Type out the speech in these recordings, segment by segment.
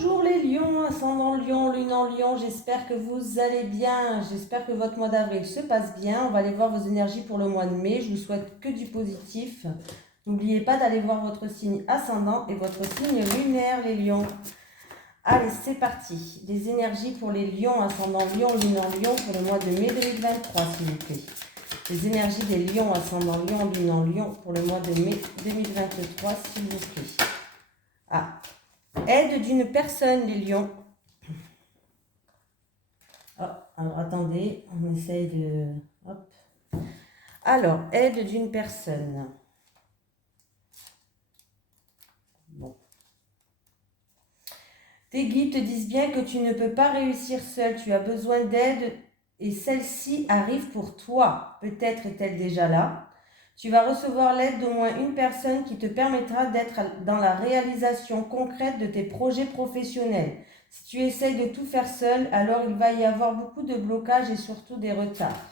Bonjour les lions, ascendant lion, lune en lion, j'espère que vous allez bien, j'espère que votre mois d'avril se passe bien. On va aller voir vos énergies pour le mois de mai, je vous souhaite que du positif. N'oubliez pas d'aller voir votre signe ascendant et votre signe lunaire les lions. Allez, c'est parti, les énergies pour les lions, ascendant lion, lune en lion pour le mois de mai 2023 s'il vous plaît. Les énergies des lions, ascendant lion, lune en lion pour le mois de mai 2023 s'il vous plaît. Ah, aide d'une personne, les lions. Oh, alors attendez, on essaye de... Hop. Alors, aide d'une personne. Bon. Tes guides te disent bien que tu ne peux pas réussir seul, tu as besoin d'aide et celle-ci arrive pour toi. Peut-être est-elle déjà là. Tu vas recevoir l'aide d'au moins une personne qui te permettra d'être dans la réalisation concrète de tes projets professionnels. Si tu essayes de tout faire seul, alors il va y avoir beaucoup de blocages et surtout des retards.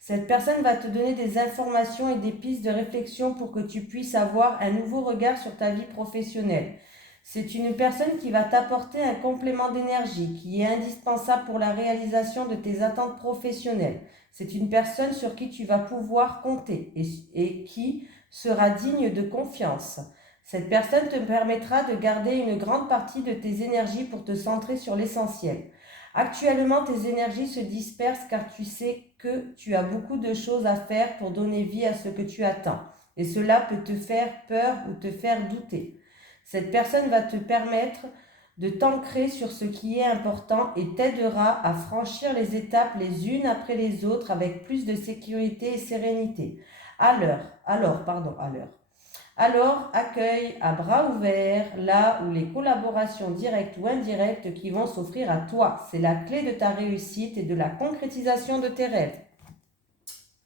Cette personne va te donner des informations et des pistes de réflexion pour que tu puisses avoir un nouveau regard sur ta vie professionnelle. C'est une personne qui va t'apporter un complément d'énergie qui est indispensable pour la réalisation de tes attentes professionnelles. C'est une personne sur qui tu vas pouvoir compter et qui sera digne de confiance. Cette personne te permettra de garder une grande partie de tes énergies pour te centrer sur l'essentiel. Actuellement, tes énergies se dispersent car tu sais que tu as beaucoup de choses à faire pour donner vie à ce que tu attends. Et cela peut te faire peur ou te faire douter. Cette personne va te permettre de t'ancrer sur ce qui est important et t'aidera à franchir les étapes les unes après les autres avec plus de sécurité et sérénité. Alors, accueille à bras ouverts là où les collaborations directes ou indirectes qui vont s'offrir à toi. C'est la clé de ta réussite et de la concrétisation de tes rêves.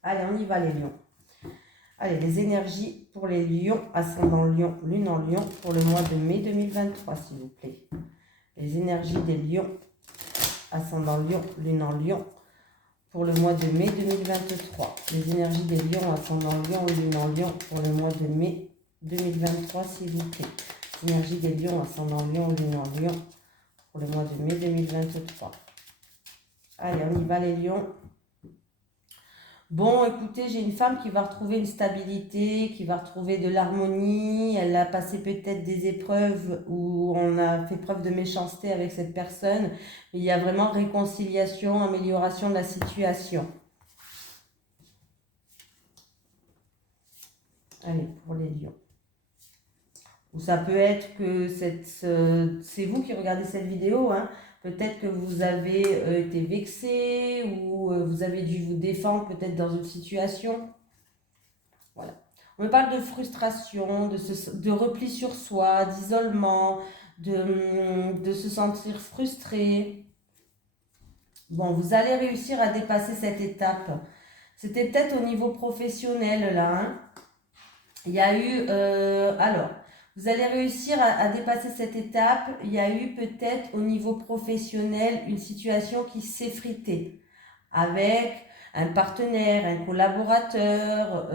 Allez, on y va les lions. Allez, les énergies pour les lions, ascendant lion, lune en lion, pour le mois de mai 2023, s'il vous plaît. Les énergies des lions, ascendant lion, lune en lion, pour le mois de mai 2023. Les énergies des lions, ascendant lion, lune en lion, pour le mois de mai 2023, s'il vous plaît. Les énergies des lions, ascendant lion, lune en lion, pour le mois de mai 2023. Allez, on y va les lions. Bon, écoutez, j'ai une femme qui va retrouver une stabilité, qui va retrouver de l'harmonie. Elle a passé peut-être des épreuves où on a fait preuve de méchanceté avec cette personne. Il y a vraiment réconciliation, amélioration de la situation. Allez, pour les lions. Ou ça peut être que c'est vous qui regardez cette vidéo, hein. Peut-être que vous avez été vexé ou vous avez dû vous défendre peut-être dans une situation. Voilà. On me parle de frustration, de repli sur soi, d'isolement, de se sentir frustré. Bon, vous allez réussir à dépasser cette étape. C'était peut-être au niveau professionnel là, hein. Il y a eu... vous allez réussir à dépasser cette étape. Il y a eu peut-être au niveau professionnel une situation qui s'effritait avec un partenaire, un collaborateur.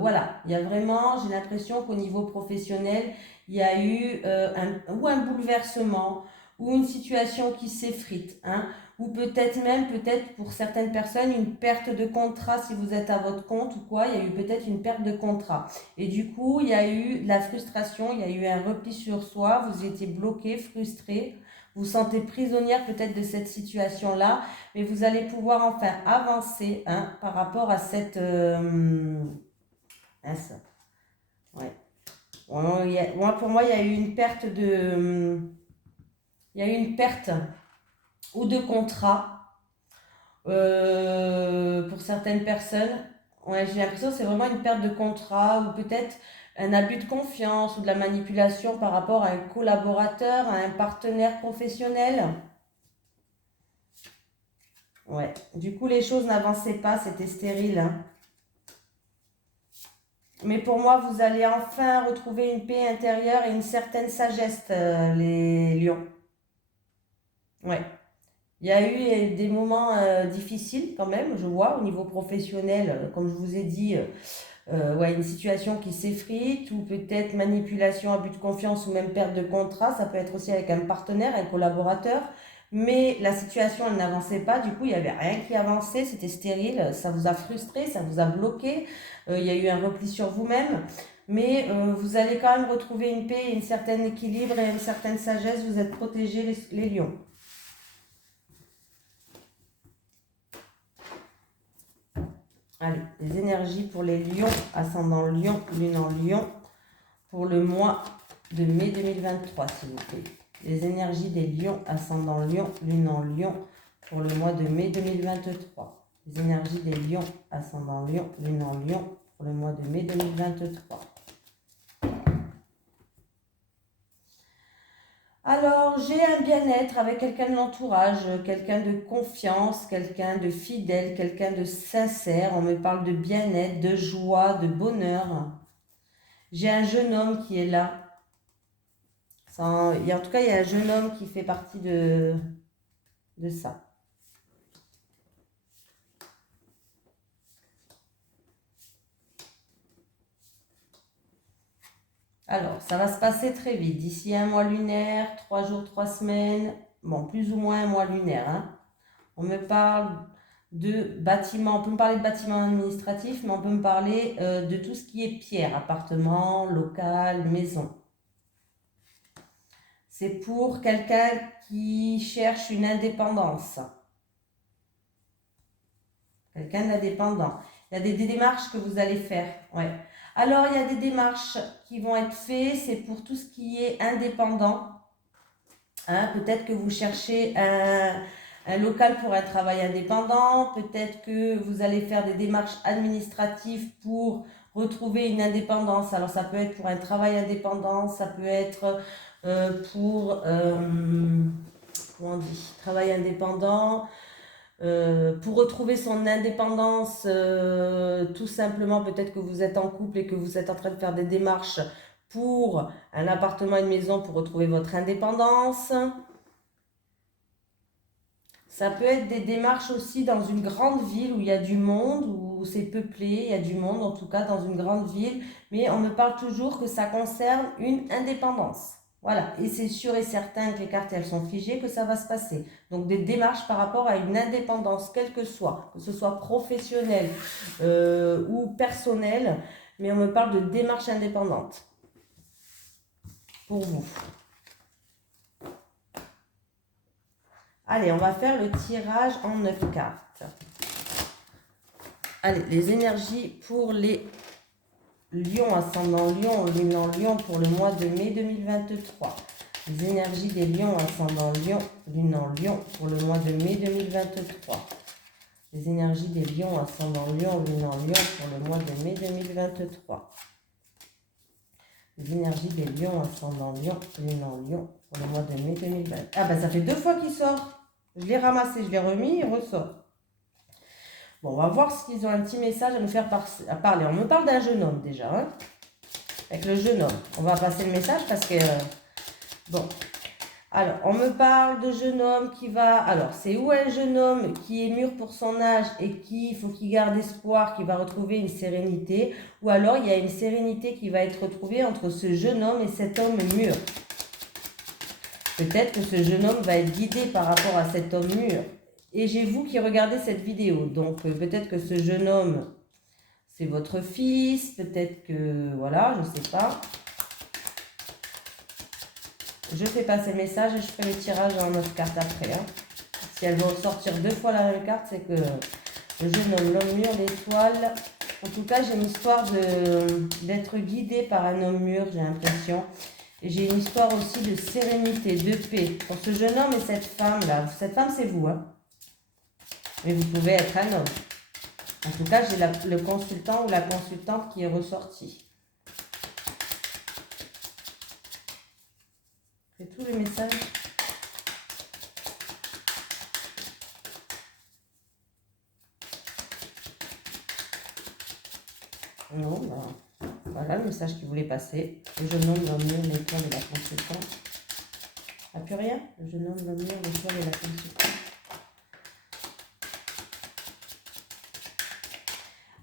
Voilà, il y a vraiment, j'ai l'impression qu'au niveau professionnel, il y a eu un bouleversement ou une situation qui s'effrite, hein, ou peut-être pour certaines personnes, une perte de contrat si vous êtes à votre compte ou quoi, il y a eu peut-être une perte de contrat. Et du coup, il y a eu de la frustration, il y a eu un repli sur soi, vous étiez bloqué, frustré, vous vous sentez prisonnière peut-être de cette situation-là, mais vous allez pouvoir enfin avancer, hein, par rapport à cette... ça. Ouais. Pour moi, il y a eu une perte de... il y a eu une perte ou de contrat pour certaines personnes. Ouais, j'ai l'impression que c'est vraiment une perte de contrat ou peut-être un abus de confiance ou de la manipulation par rapport à un collaborateur, à un partenaire professionnel. Ouais, du coup les choses n'avançaient pas, c'était stérile, hein. Mais pour moi, vous allez enfin retrouver une paix intérieure et une certaine sagesse, les lions. Ouais. Il y a eu des moments difficiles quand même, je vois, au niveau professionnel, comme je vous ai dit, ouais, une situation qui s'effrite ou peut-être manipulation, abus de confiance ou même perte de contrat. Ça peut être aussi avec un partenaire, un collaborateur. Mais la situation, elle n'avançait pas. Du coup, il n'y avait rien qui avançait. C'était stérile. Ça vous a frustré, ça vous a bloqué. Il y a eu un repli sur vous-même. Mais vous allez quand même retrouver une paix, un certain équilibre et une certaine sagesse. Vous êtes protégés, les lions. Allez, les énergies pour les lions, ascendant lion, lune en lion, pour le mois de mai 2023, s'il vous plaît. Les énergies des lions, ascendant lion, lune en lion, pour le mois de mai 2023. Les énergies des lions, ascendant lion, lune en lion, pour le mois de mai 2023. Alors, j'ai un bien-être avec quelqu'un de l'entourage, quelqu'un de confiance, quelqu'un de fidèle, quelqu'un de sincère. On me parle de bien-être, de joie, de bonheur. J'ai un jeune homme qui est là. En tout cas, il y a un jeune homme qui fait partie de ça. Alors, ça va se passer très vite. D'ici un mois lunaire, 3 jours, 3 semaines. Bon, plus ou moins un mois lunaire. Hein. On me parle de bâtiments. On peut me parler de bâtiments administratifs, mais on peut me parler de tout ce qui est pierre, appartement, local, maison. C'est pour quelqu'un qui cherche une indépendance. Quelqu'un d'indépendant. Il y a des démarches que vous allez faire. Ouais. Alors, il y a des démarches qui vont être faites. C'est pour tout ce qui est indépendant. Hein, peut-être que vous cherchez un local pour un travail indépendant. Peut-être que vous allez faire des démarches administratives pour retrouver une indépendance. Alors, ça peut être pour un travail indépendant. Ça peut être pour... comment on dit, travail indépendant. Pour retrouver son indépendance, tout simplement, peut-être que vous êtes en couple et que vous êtes en train de faire des démarches pour un appartement et une maison pour retrouver votre indépendance. Ça peut être des démarches aussi dans une grande ville où il y a du monde, où c'est peuplé, il y a du monde en tout cas dans une grande ville, mais on me parle toujours que ça concerne une indépendance. Voilà, et c'est sûr et certain que les cartes elles sont figées, que ça va se passer. Donc des démarches par rapport à une indépendance, quelle que ce soit professionnelle ou personnelle, mais on me parle de démarches indépendantes pour vous. Allez, on va faire le tirage en 9 cartes. Allez, les énergies pour les lions, ascendant lion, lune en lion pour le mois de mai 2023. Les énergies des lions, ascendant lion, lune en lion pour le mois de mai 2023. Les énergies des lions, ascendant lion, lune en lion pour le mois de mai 2023. Les énergies des lions, ascendant lion, lune en lion pour le mois de mai 2020. Ah ben ça fait 2 fois qu'il sort. Je l'ai ramassé, je l'ai remis, il ressort. Bon, on va voir s'ils ont un petit message à nous faire parler. On me parle d'un jeune homme déjà. Hein, avec le jeune homme. On va passer le message parce que... bon. Alors, on me parle de jeune homme qui va... Alors, c'est où un jeune homme qui est mûr pour son âge et qui, il faut qu'il garde espoir, qui va retrouver une sérénité. Ou alors, il y a une sérénité qui va être retrouvée entre ce jeune homme et cet homme mûr. Peut-être que ce jeune homme va être guidé par rapport à cet homme mûr. Et j'ai vous qui regardez cette vidéo. Donc, peut-être que ce jeune homme, c'est votre fils. Peut-être que... Voilà, je ne sais pas. Je fais passer le message et je ferai les tirages en 9 cartes après. Hein. Si elles vont sortir 2 fois la même carte, c'est que le jeune homme, l'homme mûr, l'étoile. En tout cas, j'ai une histoire d'être guidé par un homme mûr, j'ai l'impression. Et j'ai une histoire aussi de sérénité, de paix. Pour ce jeune homme et cette femme-là. Cette femme, c'est vous. Hein. Mais vous pouvez être un homme. En tout cas, j'ai le consultant ou la consultante qui est ressorti. C'est tous les messages. Non, ben, voilà le message qu'il voulait passer. Le jeune homme, l'homme mûr, l'étoile et la consultante. Ah, plus rien? Le jeune homme, l'homme mûr, l'étoile et la consultante.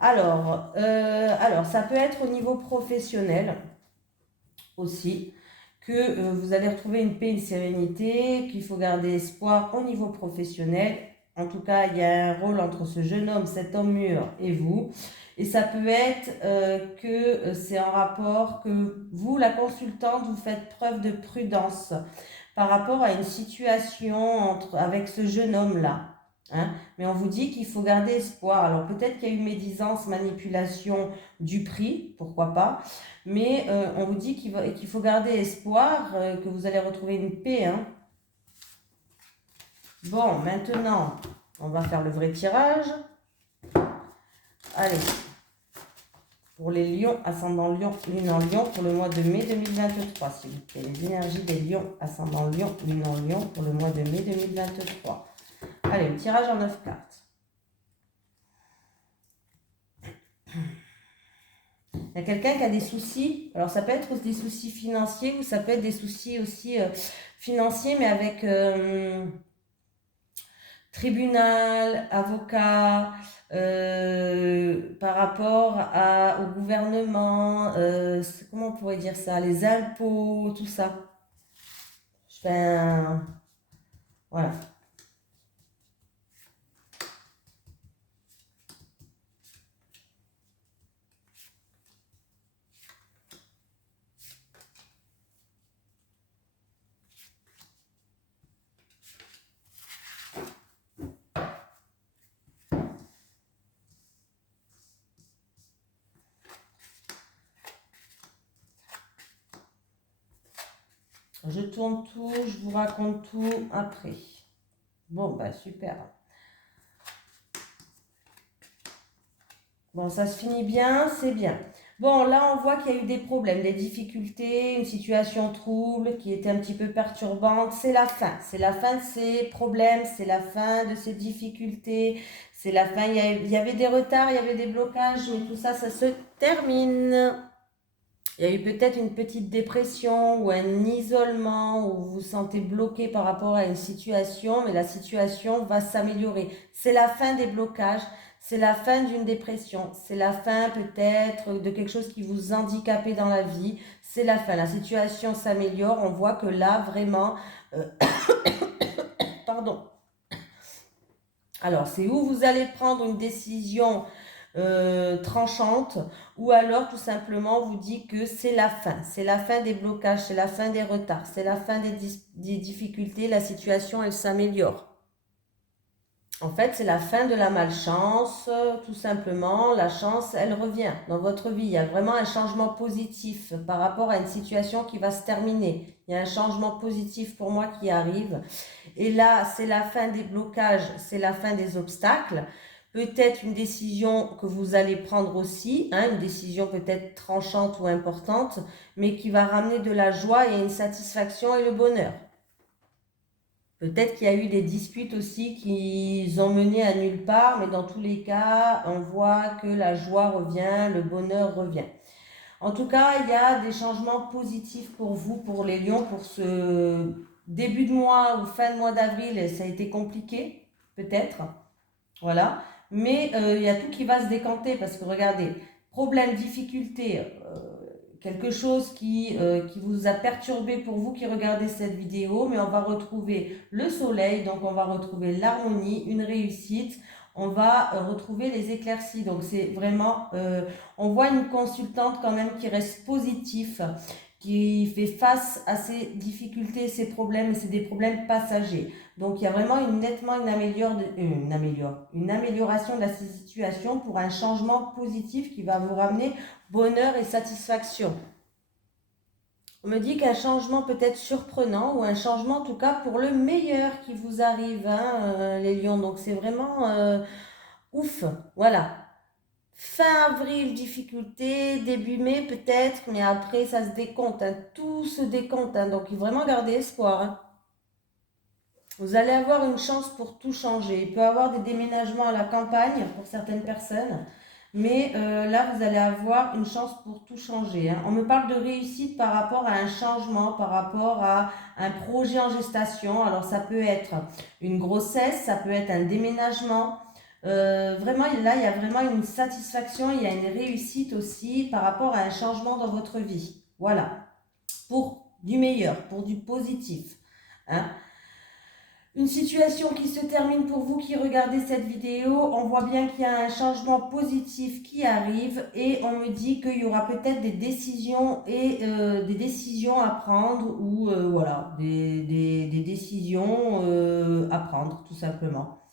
Alors, ça peut être au niveau professionnel aussi, que vous allez retrouver une paix, une sérénité, qu'il faut garder espoir au niveau professionnel. En tout cas, il y a un rôle entre ce jeune homme, cet homme mûr et vous. Et ça peut être que c'est en rapport que vous, la consultante, vous faites preuve de prudence par rapport à une situation avec ce jeune homme-là. Hein. Mais on vous dit qu'il faut garder espoir. Alors peut-être qu'il y a eu médisance, manipulation du prix, pourquoi pas. Mais on vous dit qu'il faut garder espoir, que vous allez retrouver une paix. Hein. Bon, maintenant, on va faire le vrai tirage. Allez, pour les lions, ascendant lion, lune en lion, pour le mois de mai 2023, s'il vous plaît. Les énergies des lions, ascendant lion, lune en lion, pour le mois de mai 2023. Allez, le tirage en 9 cartes. Il y a quelqu'un qui a des soucis. Alors, ça peut être des soucis financiers ou ça peut être des soucis aussi financiers, mais avec tribunal, avocat, par rapport au gouvernement, comment on pourrait dire ça, les impôts, tout ça. Voilà. Je tourne tout, je vous raconte tout après. Bon, bah super. Bon, ça se finit bien, c'est bien. Bon, là, on voit qu'il y a eu des problèmes, des difficultés, une situation trouble qui était un petit peu perturbante. C'est la fin. C'est la fin de ces problèmes, c'est la fin de ces difficultés, c'est la fin. Il y avait des retards, il y avait des blocages, mais tout ça, ça se termine. Il y a eu peut-être une petite dépression ou un isolement où vous vous sentez bloqué par rapport à une situation, mais la situation va s'améliorer. C'est la fin des blocages, c'est la fin d'une dépression, c'est la fin peut-être de quelque chose qui vous handicapait dans la vie, c'est la fin. La situation s'améliore, on voit que là, vraiment... pardon. Alors, c'est où vous allez prendre une décision tranchante, ou alors tout simplement vous dit que c'est la fin des blocages, c'est la fin des retards, c'est la fin des difficultés, la situation elle s'améliore. En fait, c'est la fin de la malchance, tout simplement, la chance elle revient dans votre vie, il y a vraiment un changement positif par rapport à une situation qui va se terminer, il y a un changement positif pour moi qui arrive, et là c'est la fin des blocages, c'est la fin des obstacles. Peut-être une décision que vous allez prendre aussi, hein, une décision peut-être tranchante ou importante, mais qui va ramener de la joie et une satisfaction et le bonheur. Peut-être qu'il y a eu des disputes aussi qui ont mené à nulle part, mais dans tous les cas, on voit que la joie revient, le bonheur revient. En tout cas, il y a des changements positifs pour vous, pour les lions, pour ce début de mois ou fin de mois d'avril. Ça a été compliqué, peut-être. Voilà. Mais il y a tout qui va se décanter parce que regardez, problème, difficulté, quelque chose qui vous a perturbé pour vous qui regardez cette vidéo, mais on va retrouver le soleil, donc on va retrouver l'harmonie, une réussite, on va retrouver les éclaircies. Donc c'est vraiment, on voit une consultante quand même qui reste positive, qui fait face à ces difficultés, ces problèmes, et c'est des problèmes passagers. Donc il y a vraiment une amélioration de la situation pour un changement positif qui va vous ramener bonheur et satisfaction. On me dit qu'un changement peut être surprenant ou un changement en tout cas pour le meilleur qui vous arrive, hein, les lions. Donc c'est vraiment ouf, voilà. Fin avril, difficulté, début mai peut-être, mais après ça se décompte, hein, tout se décompte, hein, donc il faut vraiment garder espoir. Hein. Vous allez avoir une chance pour tout changer. Il peut y avoir des déménagements à la campagne pour certaines personnes, mais là vous allez avoir une chance pour tout changer. Hein. On me parle de réussite par rapport à un changement, par rapport à un projet en gestation. Alors ça peut être une grossesse, ça peut être un déménagement. Vraiment, là, il y a vraiment une satisfaction, il y a une réussite aussi par rapport à un changement dans votre vie. Voilà, pour du meilleur, pour du positif. Hein. Une situation qui se termine pour vous qui regardez cette vidéo, on voit bien qu'il y a un changement positif qui arrive et on me dit qu'il y aura peut-être des décisions et des décisions à prendre ou voilà, des décisions à prendre tout simplement.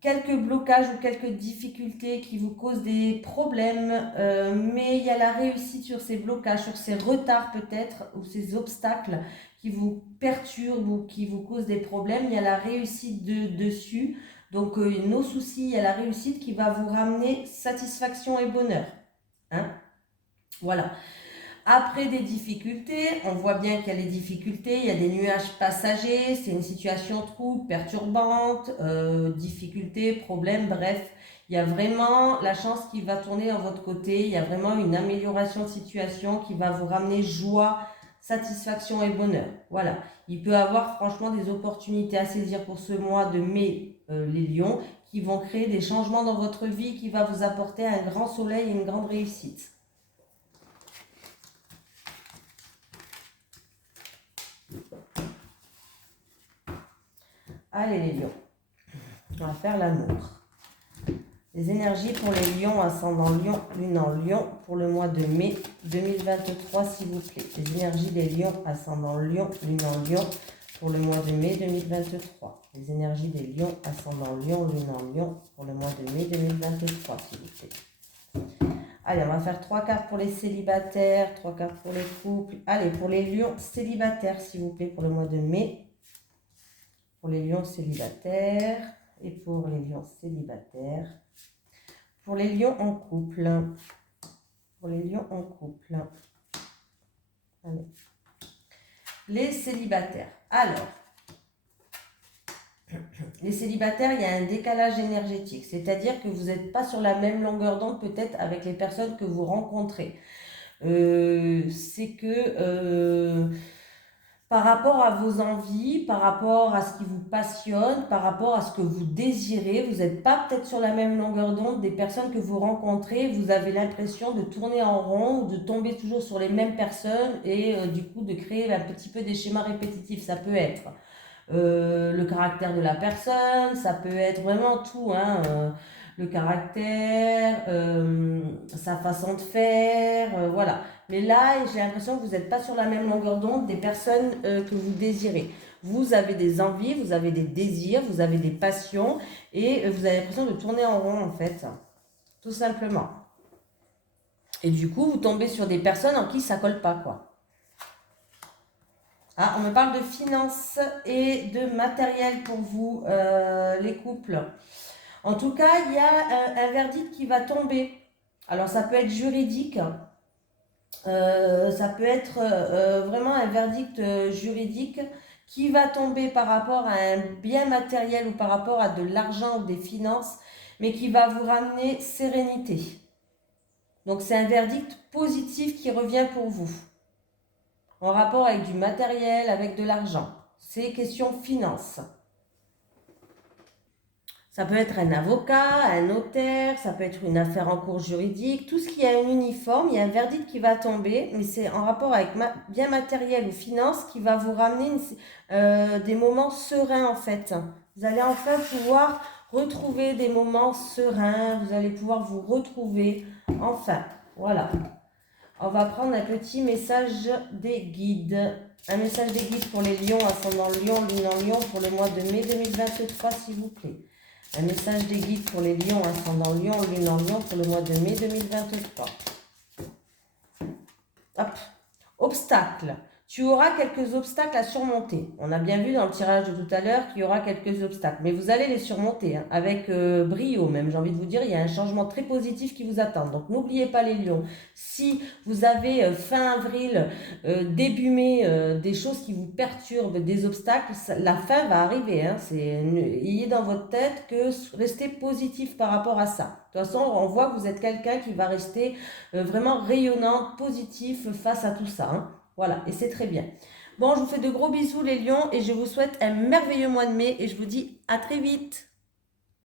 Quelques blocages ou quelques difficultés qui vous causent des problèmes, mais il y a la réussite sur ces blocages, sur ces retards peut-être, ou ces obstacles qui vous perturbent ou qui vous causent des problèmes, il y a la réussite dessus. Donc nos soucis, il y a la réussite qui va vous ramener satisfaction et bonheur. Hein? Voilà. Après des difficultés, on voit bien qu'il y a les difficultés, il y a des nuages passagers, c'est une situation trouble, perturbante, difficultés, problèmes, bref. Il y a vraiment la chance qui va tourner dans votre côté, il y a vraiment une amélioration de situation qui va vous ramener joie, satisfaction et bonheur. Voilà, il peut y avoir franchement des opportunités à saisir pour ce mois de mai, les lions, qui vont créer des changements dans votre vie, qui va vous apporter un grand soleil et une grande réussite. Allez les lions, on va faire l'amour. Les énergies pour les lions, ascendant lion, lune en lion, pour le mois de mai 2023 s'il vous plaît. Les énergies des lions, ascendant lion, lune en lion, pour le mois de mai 2023. Les énergies des lions, ascendant lion, lune en lion, pour le mois de mai 2023 s'il vous plaît. Allez, on va faire 3 cartes pour les célibataires, 3 cartes pour les couples. Allez, pour les lions célibataires s'il vous plaît, pour le mois de mai. Pour les lions célibataires et pour les lions célibataires. Pour les lions en couple. Pour les lions en couple. Allez. Les célibataires. Alors, les célibataires, il y a un décalage énergétique. C'est-à-dire que vous n'êtes pas sur la même longueur d'onde peut-être avec les personnes que vous rencontrez. C'est que... par rapport à vos envies, par rapport à ce qui vous passionne, par rapport à ce que vous désirez, vous n'êtes pas peut-être sur la même longueur d'onde des personnes que vous rencontrez, vous avez l'impression de tourner en rond, de tomber toujours sur les mêmes personnes et du coup de créer un petit peu des schémas répétitifs. Ça peut être le caractère de la personne, ça peut être vraiment tout, hein, le caractère, sa façon de faire, voilà. Mais là, j'ai l'impression que vous n'êtes pas sur la même longueur d'onde des personnes que vous désirez. Vous avez des envies, vous avez des désirs, vous avez des passions et vous avez l'impression de tourner en rond en fait, tout simplement. Et du coup, vous tombez sur des personnes en qui ça ne colle pas quoi. Ah, on me parle de finances et de matériel pour vous, les couples. En tout cas, il y a un verdict qui va tomber. Alors, ça peut être juridique. Ça peut être vraiment un verdict juridique qui va tomber par rapport à un bien matériel ou par rapport à de l'argent ou des finances, mais qui va vous ramener sérénité. Donc, c'est un verdict positif qui revient pour vous. En rapport avec du matériel, avec de l'argent. C'est question finance. Ça peut être un avocat, un notaire, ça peut être une affaire en cours juridique. Tout ce qui a un uniforme, il y a un verdict qui va tomber, mais c'est en rapport avec bien matériel ou finance qui va vous ramener des moments sereins en fait. Vous allez enfin pouvoir retrouver des moments sereins, vous allez pouvoir vous retrouver enfin. Voilà. On va prendre un petit message des guides. Un message des guides pour les lions, ascendant lion, lune en lion, pour le mois de mai 2023, s'il vous plaît. Un message des guides pour les lions, ascendant lion, lune en lion, pour le mois de mai 2023. Hop. Obstacles. Tu auras quelques obstacles à surmonter. On a bien vu dans le tirage de tout à l'heure qu'il y aura quelques obstacles. Mais vous allez les surmonter hein, avec brio même. J'ai envie de vous dire, il y a un changement très positif qui vous attend. Donc n'oubliez pas les lions. Si vous avez fin avril, début mai, des choses qui vous perturbent, des obstacles, la fin va arriver. Hein. Ayez dans votre tête que restez positif par rapport à ça. De toute façon, on voit que vous êtes quelqu'un qui va rester vraiment rayonnant, positif face à tout ça. Hein. Voilà, et c'est très bien. Bon, je vous fais de gros bisous les lions et je vous souhaite un merveilleux mois de mai et je vous dis à très vite.